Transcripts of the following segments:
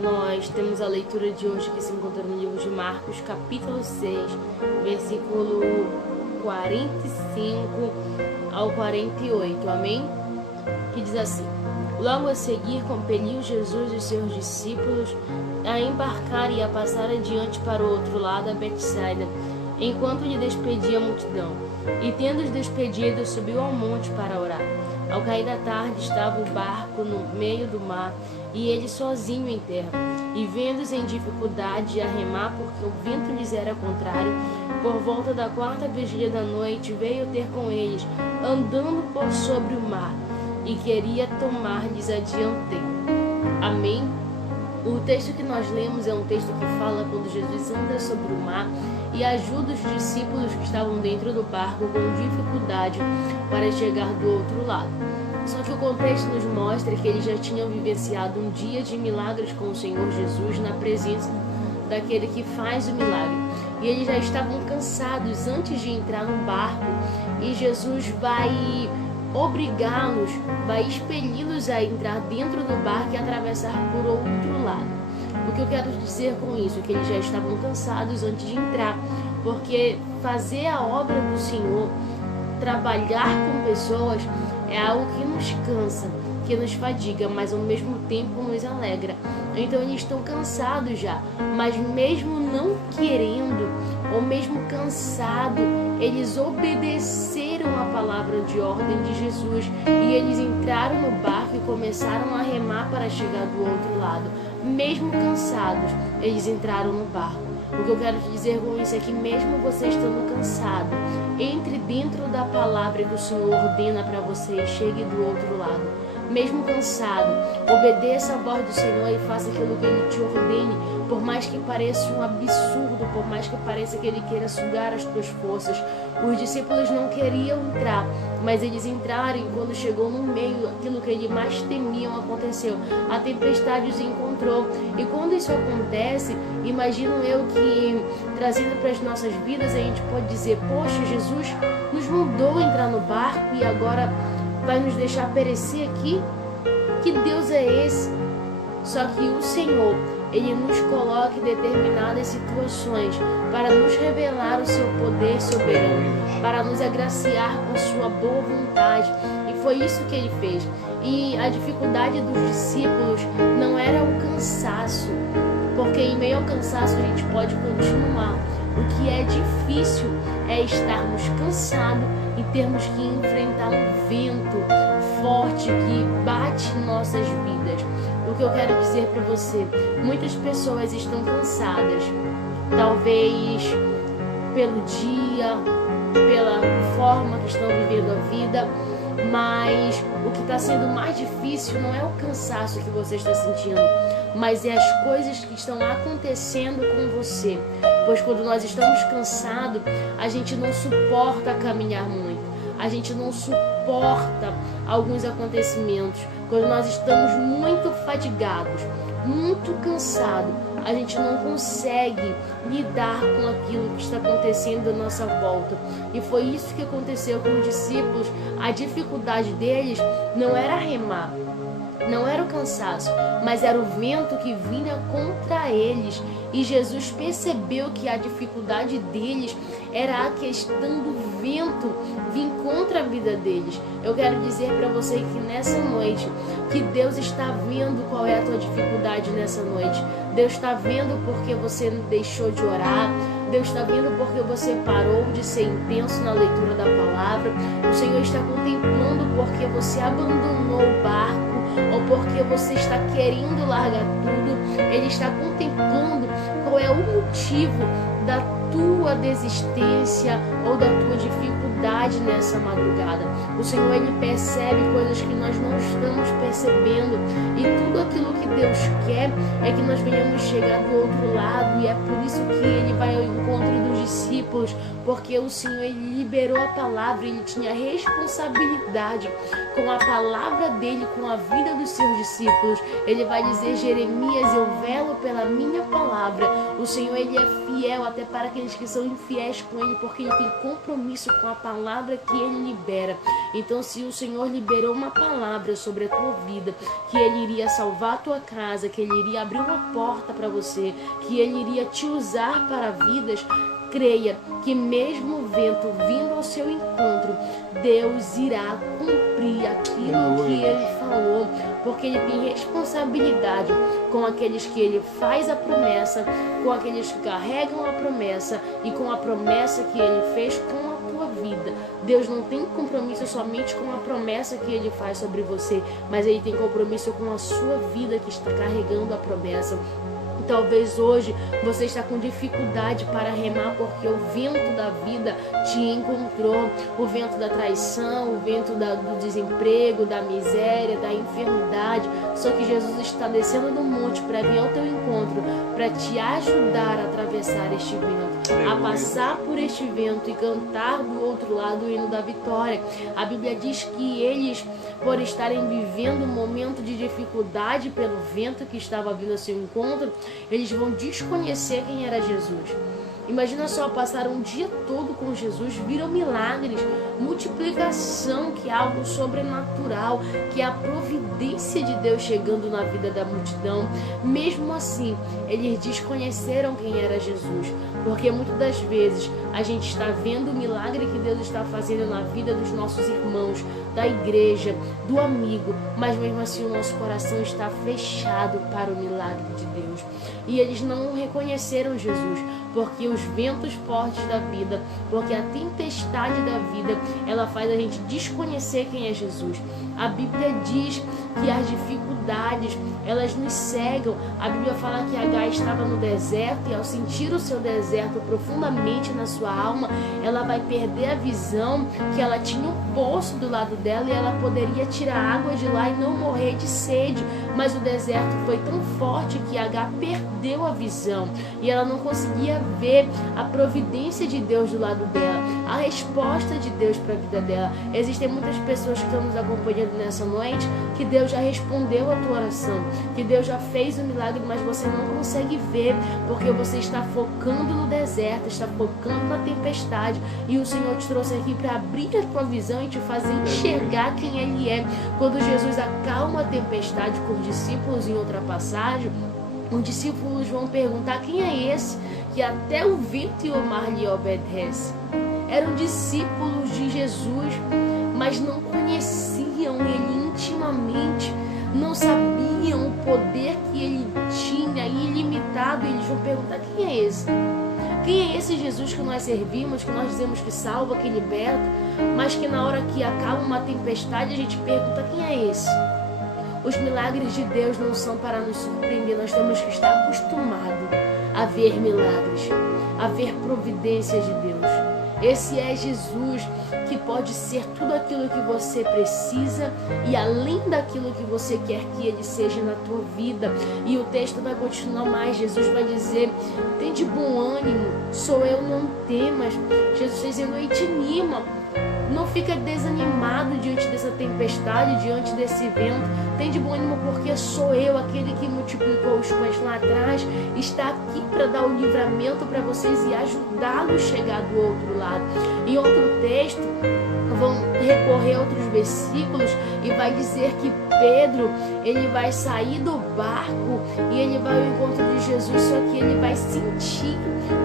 Nós temos a leitura de hoje que se encontra no livro de Marcos, capítulo 6, versículo 45 ao 48, amém? Que diz assim: Logo a seguir compeliu Jesus os seus discípulos a embarcar e a passar adiante para o outro lado, a Betsaida, enquanto lhe despedia a multidão. E tendo-os despedido, subiu ao monte para orar. Ao cair da tarde estava o barco no meio do mar, e ele sozinho em terra. E vendo-os em dificuldade a remar, porque o vento lhes era contrário, por volta da 4ª vigília da noite, veio ter com eles, andando por sobre o mar, e queria tomar-lhes a dianteira. Amém? O texto que nós lemos é um texto que fala quando Jesus anda sobre o mar e ajuda os discípulos que estavam dentro do barco com dificuldade para chegar do outro lado. Só que o contexto nos mostra que eles já tinham vivenciado um dia de milagres com o Senhor Jesus na presença daquele que faz o milagre. E eles já estavam cansados antes de entrar no barco, e Jesus vai obrigá-los, vai expeli-los a entrar dentro do barco e atravessar por outro lado. O que eu quero dizer com isso? Que eles já estavam cansados antes de entrar, porque fazer a obra do Senhor, trabalhar com pessoas, é algo que nos cansa, que nos fadiga, mas ao mesmo tempo nos alegra. Então eles estão cansados já, mas mesmo não querendo, ou mesmo cansado, eles obedeceram a palavra de ordem de Jesus, e eles entraram no barco e começaram a remar para chegar do outro lado. Mesmo cansados, eles entraram no barco. O que eu quero te dizer com isso é que mesmo você estando cansado, entre dentro da palavra que o Senhor ordena para você e chegue do outro lado. Mesmo cansado, obedeça a voz do Senhor e faça aquilo que Ele te ordene, por mais que pareça um absurdo, por mais que pareça que Ele queira sugar as tuas forças. Os discípulos não queriam entrar, mas eles entraram, e quando chegou no meio, aquilo que eles mais temiam aconteceu. A tempestade os encontrou. E quando isso acontece, imagino eu que, trazendo para as nossas vidas, a gente pode dizer: poxa, Jesus nos mandou entrar no barco e agora vai nos deixar perecer aqui? Que Deus é esse? Só que o Senhor, Ele nos coloca em determinadas situações para nos revelar o seu poder soberano, para nos agraciar com sua boa vontade. E foi isso que Ele fez. E a dificuldade dos discípulos não era o cansaço, porque em meio ao cansaço a gente pode continuar. O que é difícil é estarmos cansados e termos que enfrentar um vento forte que bate em nossas vidas. O que eu quero dizer para você: muitas pessoas estão cansadas, talvez pelo dia, pela forma que estão vivendo a vida, mas o que está sendo mais difícil não é o cansaço que você está sentindo, mas é as coisas que estão acontecendo com você. Pois quando nós estamos cansados, a gente não suporta caminhar muito, a gente não suporta alguns acontecimentos. Quando nós estamos muito fadigados, muito cansados, a gente não consegue lidar com aquilo que está acontecendo à nossa volta. E foi isso que aconteceu com os discípulos. A dificuldade deles não era remar, não era o cansaço, mas era o vento que vinha contra eles. E Jesus percebeu que a dificuldade deles era a questão do vento vir contra a vida deles. Eu quero dizer para você que nessa noite, que Deus está vendo qual é a tua dificuldade nessa noite. Deus está vendo porque você deixou de orar. Deus está vendo porque você parou de ser intenso na leitura da palavra. O Senhor está contemplando porque você abandonou o barco, ou porque você está querendo largar tudo. Ele está contemplando qual é o motivo da tua desistência ou da tua dificuldade nessa madrugada. O Senhor, Ele percebe coisas que nós não estamos percebendo, e tudo aquilo que Deus quer é que nós venhamos chegar do outro lado. E é por isso que Ele vai ao encontro dos discípulos, porque o Senhor, Ele liberou a palavra, Ele tinha responsabilidade com a palavra dele, com a vida dos seus discípulos. Ele vai dizer: Jeremias, eu velo pela minha palavra. O Senhor, Ele é fiel até para aqueles que são infiéis com Ele, porque Ele tem compromisso com a palavra que Ele libera. Então, se o Senhor liberou uma palavra sobre a tua vida, que Ele iria salvar a tua casa, que Ele iria abrir uma porta para você, que Ele iria te usar para vidas, creia que mesmo o vento vindo ao seu encontro, Deus irá cumprir aquilo que Ele falou, porque Ele tem responsabilidade com aqueles que Ele faz a promessa, com aqueles que carregam a promessa e com a promessa que Ele fez com a tua vida. Deus não tem compromisso somente com a promessa que Ele faz sobre você, mas Ele tem compromisso com a sua vida que está carregando a promessa. Talvez hoje você está com dificuldade para remar porque o vento da vida te encontrou, o vento da traição, o vento do desemprego, da miséria, da enfermidade. Só que Jesus está descendo do monte para vir ao teu encontro, para te ajudar a atravessar este vento, a passar por este vento e cantar do outro lado o hino da vitória. A Bíblia diz que eles, por estarem vivendo um momento de dificuldade pelo vento que estava vindo ao seu encontro, eles vão desconhecer quem era Jesus. Imagina só, passaram um dia todo com Jesus, viram milagres, multiplicação, que é algo sobrenatural, que é a providência de Deus chegando na vida da multidão. Mesmo assim, eles desconheceram quem era Jesus, porque muitas das vezes a gente está vendo o milagre que Deus está fazendo na vida dos nossos irmãos, da igreja, do amigo, mas mesmo assim o nosso coração está fechado para o milagre de Deus. E eles não reconheceram Jesus, porque os ventos fortes da vida, porque a tempestade da vida, ela faz a gente desconhecer quem é Jesus. A Bíblia diz que as dificuldades, elas nos cegam. A Bíblia fala que Agar estava no deserto e ao sentir o seu deserto profundamente na sua alma, ela vai perder a visão que ela tinha um poço do lado dela e ela poderia tirar água de lá e não morrer de sede. Mas o deserto foi tão forte que Agar perdeu a visão e ela não conseguia ver a providência de Deus do lado dela, a resposta de Deus para a vida dela. Existem muitas pessoas que estão nos acompanhando nessa noite que Deus já respondeu a tua oração, que Deus já fez o milagre, mas você não consegue ver porque você está focando no deserto, está focando na tempestade, e o Senhor te trouxe aqui para abrir a tua visão e te fazer enxergar quem Ele é. Quando Jesus acalma a tempestade com os discípulos em outra passagem, os discípulos vão perguntar: quem é esse que até o vento e o mar lhe obedecem? Eram discípulos de Jesus, mas não conheciam Ele intimamente, não sabiam o poder que Ele tinha ilimitado. E eles vão perguntar: quem é esse? Quem é esse Jesus que nós servimos, que nós dizemos que salva, que liberta, mas que na hora que acaba uma tempestade a gente pergunta: quem é esse? Os milagres de Deus não são para nos surpreender, nós temos que estar acostumados a ver milagres, a ver providências de Deus. Esse é Jesus que pode ser tudo aquilo que você precisa e além daquilo que você quer que Ele seja na tua vida. E o texto vai continuar mais. Jesus vai dizer: tem de bom ânimo, sou eu, não temas. Jesus está dizendo: ei, te anima. Não fica desanimado diante dessa tempestade, diante desse vento. Tem de bom ânimo, porque sou eu, aquele que multiplicou os pães lá atrás, está aqui para dar o livramento para vocês e ajudá-los a chegar do outro lado. Em outro texto, vão recorrer a outros versículos e vai dizer que Pedro, ele vai sair do barco e ele vai ao encontro de Jesus, só que ele vai sentir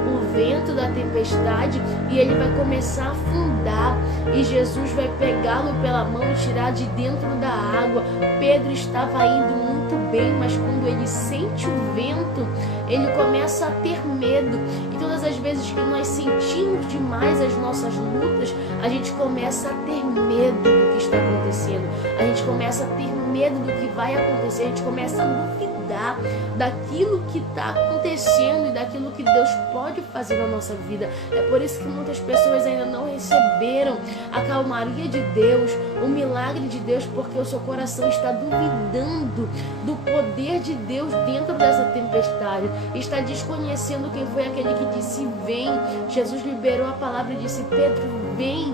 o vento da tempestade e ele vai começar a afundar, e Jesus vai pegá-lo pela mão e tirar de dentro da água. Pedro estava indo muito bem, mas quando ele sente o vento, ele começa a ter medo. E todas as vezes que nós sentimos demais as nossas lutas, a gente começa a ter medo do que está acontecendo, a gente começa a ter medo do que vai acontecer, a gente começa a duvidar daquilo que está acontecendo e daquilo que Deus pode fazer na nossa vida. É por isso que muitas pessoas ainda não receberam a calmaria de Deus, o milagre de Deus, porque o seu coração está duvidando do poder de Deus dentro dessa tempestade, está desconhecendo quem foi aquele que disse: vem. Jesus liberou a palavra e disse: Pedro, vem.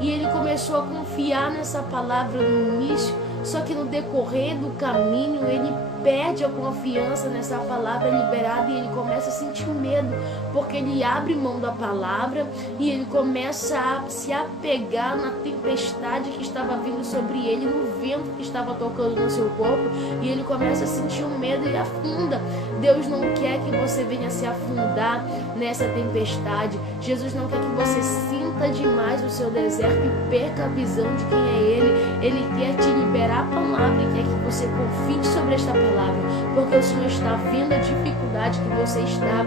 E ele começou a confiar nessa palavra no início, Só que no decorrer do caminho ele perde a confiança nessa palavra liberada e ele começa a sentir medo, porque ele abre mão da palavra e ele começa a se apegar na tempestade que estava vindo sobre ele, no vento que estava tocando no seu corpo, e ele começa a sentir um medo e afunda. Deus não quer que você venha se afundar nessa tempestade. Jesus não quer que você sinta demais o seu deserto e perca a visão de quem é Ele. Ele quer te liberar a palavra e quer que você confie sobre esta palavra, porque o Senhor está vendo a dificuldade que você está.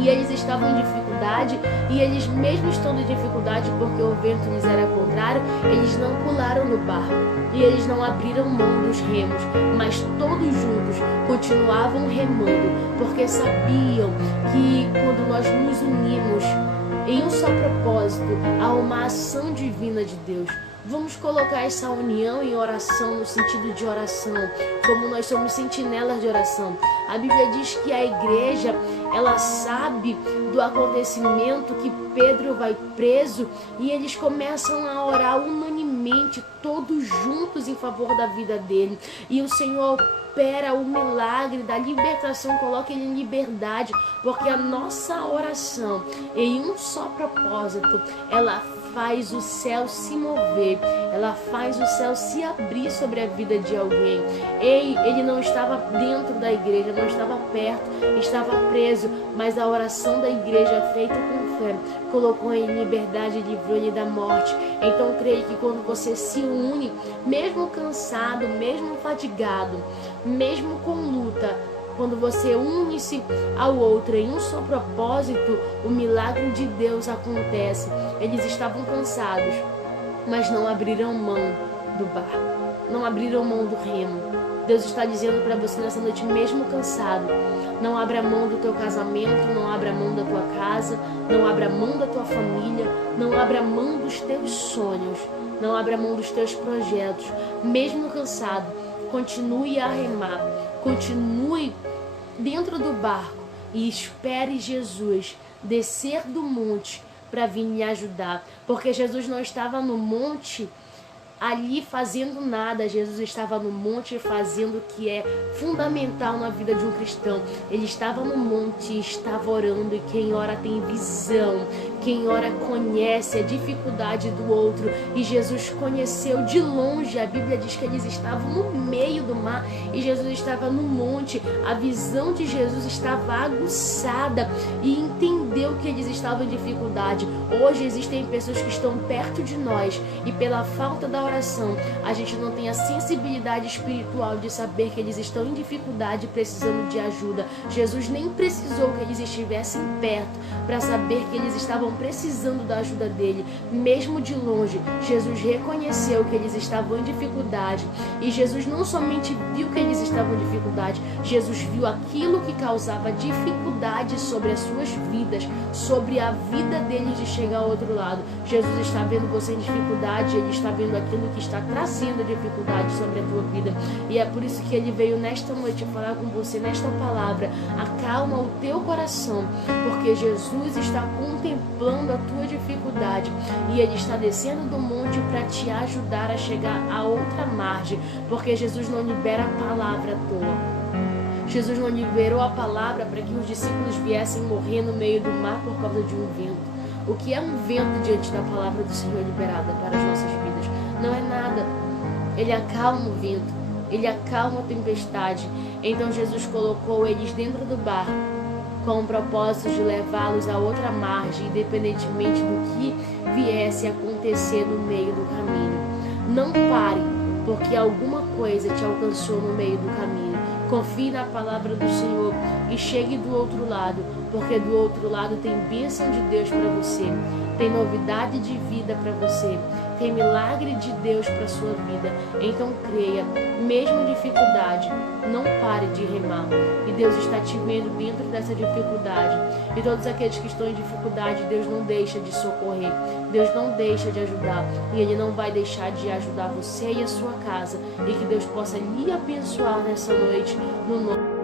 E eles estavam em dificuldade, e eles mesmo estando em dificuldade, porque o vento lhes era contrário, eles não pularam no barco, e eles não abriram mão dos remos, mas todos juntos continuavam remando, porque sabiam que quando nós nos unimos em um só propósito, há uma ação divina de Deus. Vamos colocar essa união em oração, no sentido de oração, como nós somos sentinelas de oração. A Bíblia diz que a igreja, ela sabe do acontecimento que Pedro vai preso e eles começam a orar unanimemente, todos juntos em favor da vida dele. E o Senhor opera o milagre da libertação, coloca ele em liberdade, porque a nossa oração em um só propósito, ela faz o céu se mover, ela faz o céu se abrir sobre a vida de alguém. Ele não estava dentro da igreja, não estava perto, estava preso, mas a oração da igreja feita com fé colocou ele em liberdade, livrou ele da morte. Então creio que quando você se une, mesmo cansado, mesmo fatigado, mesmo com luta, quando você une-se ao outro em um só propósito, o milagre de Deus acontece. Eles estavam cansados, mas não abriram mão do barco, não abriram mão do remo. Deus está dizendo para você nessa noite, mesmo cansado, não abra mão do teu casamento, não abra mão da tua casa, não abra mão da tua família, não abra mão dos teus sonhos, não abra mão dos teus projetos. Mesmo cansado, continue a remar, continue dentro do barco e espere Jesus descer do monte para vir lhe ajudar, porque Jesus não estava no monte ali fazendo nada. Jesus estava no monte fazendo o que é fundamental na vida de um cristão. Ele estava no monte e estava orando, e quem ora tem visão, quem ora conhece a dificuldade do outro, e Jesus conheceu de longe. A Bíblia diz que eles estavam no meio do mar e Jesus estava no monte. A visão de Jesus estava aguçada e entendeu que eles estavam em dificuldade. Hoje existem pessoas que estão perto de nós e pela falta da oração, a gente não tem a sensibilidade espiritual de saber que eles estão em dificuldade, precisando de ajuda. Jesus nem precisou que eles estivessem perto para saber que eles estavam precisando da ajuda dele. Mesmo de longe, Jesus reconheceu que eles estavam em dificuldade, e Jesus não somente viu que eles estavam em dificuldade, Jesus viu aquilo que causava dificuldade sobre as suas vidas, sobre a vida deles de chegar ao outro lado. Jesus está vendo você em dificuldade, ele está vendo aquilo que está trazendo dificuldade sobre a tua vida, e é por isso que ele veio nesta noite falar com você nesta palavra. Acalma o teu coração, porque Jesus está contemplando a tua dificuldade e ele está descendo do monte para te ajudar a chegar a outra margem, porque Jesus não libera a palavra à toa. Jesus não liberou a palavra para que os discípulos viessem morrer no meio do mar por causa de um vento. O que é um vento diante da palavra do Senhor liberada para as nossas vidas? Não é nada. Ele acalma o vento, ele acalma a tempestade. Então Jesus colocou eles dentro do barco com o propósito de levá-los a outra margem, independentemente do que viesse a acontecer no meio do caminho. Não pare, porque alguma coisa te alcançou no meio do caminho. Confie na palavra do Senhor e chegue do outro lado, porque do outro lado tem bênção de Deus para você, tem novidade de vida para você, tem milagre de Deus para sua vida. Então creia, mesmo em dificuldade, não pare de remar, e Deus está te vendo dentro dessa dificuldade. E todos aqueles que estão em dificuldade, Deus não deixa de socorrer, Deus não deixa de ajudar, e Ele não vai deixar de ajudar você e a sua casa, e que Deus possa lhe abençoar nessa noite, no nome